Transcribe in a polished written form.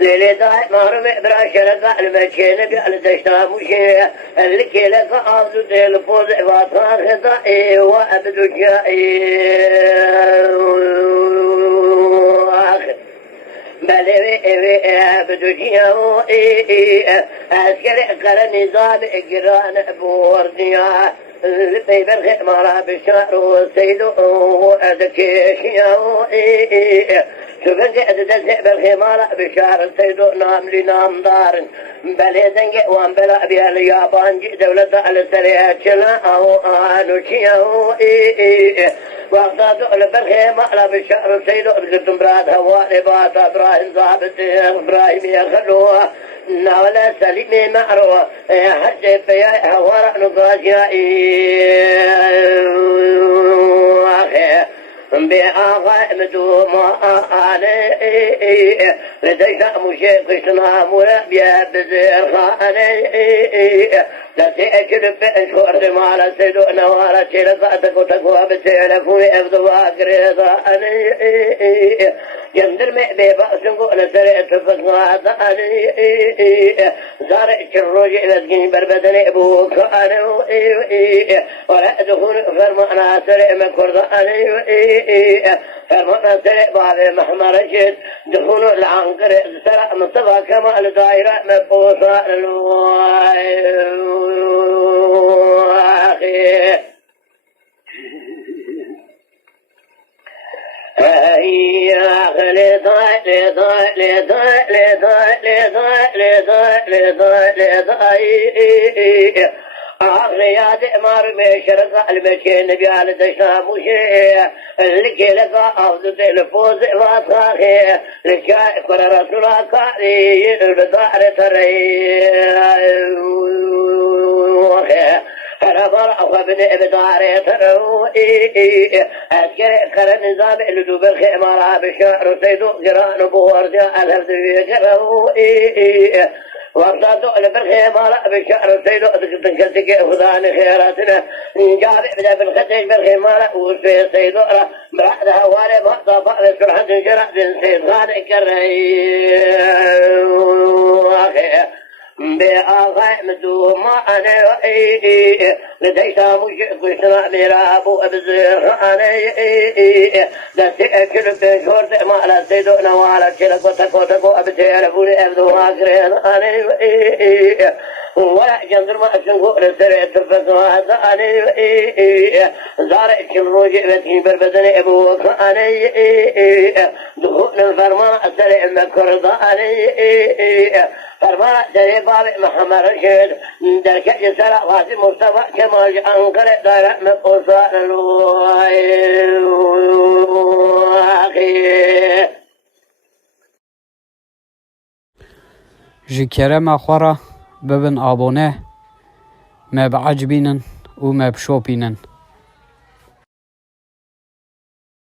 للداء مرمي براشرة المكين قال تشتاموشي اللي كيلك عبدو تلفوز وطار خطائي وابدو جائي بلوي ابدو جائي اسكري قرى نظام اقران بورديا اللي برخي مرا بشار وسيدو وادكيشيا شوفن قاعد تزع بالخمارة بشار سيدو نام لنام دارن بلدن وان بلا بيا اليابان دولة على سريعة شلا او انو شياو وقتادو بالخمارة بشار سيدو بزرتم براد هوا لباس ابراهيم ضابط ابراهيم يخلوه ناولا سليم معروه حتى بيا هوا نقاشيائي بآغا مدوما علي لديك مشيقشنا مربيا بزير خاني لا تأجل بأشهر مالا سيدو نوارا تلقاتك وتقوى بتلفوي أفضوا قريضا يندر مئبي بأسنقو نسرع تفقنا ذاني زارع الرجع لذقين بربدني أبوك ولا أدخل فرمانا سرع مكرداني فرمانا سرع بابي محمر رشد دخول العنقر سرع مصطفى كمال دائرة مبوصة رياض إمار مشرق المكين بيال تشاموشي اللي كيلك أفضل الفوز وصاخي لكي قرر رسول كاري البدار تري ربر أخبن إبداري تروي أذكر قرن نظام اللدوب الخمارة بشعر سيدو قران بورد الهرد يقروي وارتادو بالخمارة بشعر سيدو تنكتك خدان خيراتنا جابع بدا بالختش بالخمارة وفي سيدو بعد هواري مهضا بعد سرحة شرح بن سيد غاني كرهي بآغا مدوما أنا وإيدي لديك مشيق سمع مرابو أبزير أنا لا تأكل بشورت ما لا سيدو نوالا شلق وتكوتكو أبزير فولي أبدو هاكرين أنا وإيدي ولا جندر ما أسنقو لسرع تفقوا هذا أنا زارع كالروجي بتكين بربدني أبوك أنا دخول الفرمان أسرع مكرض أنا فرمان سرع بابي محمد رشيد دركة سرع واسي مصطفى كمال أنقر دارع مقصار جي كرم أخورا ببن آبونه ما بعجبينن وما بشوبينن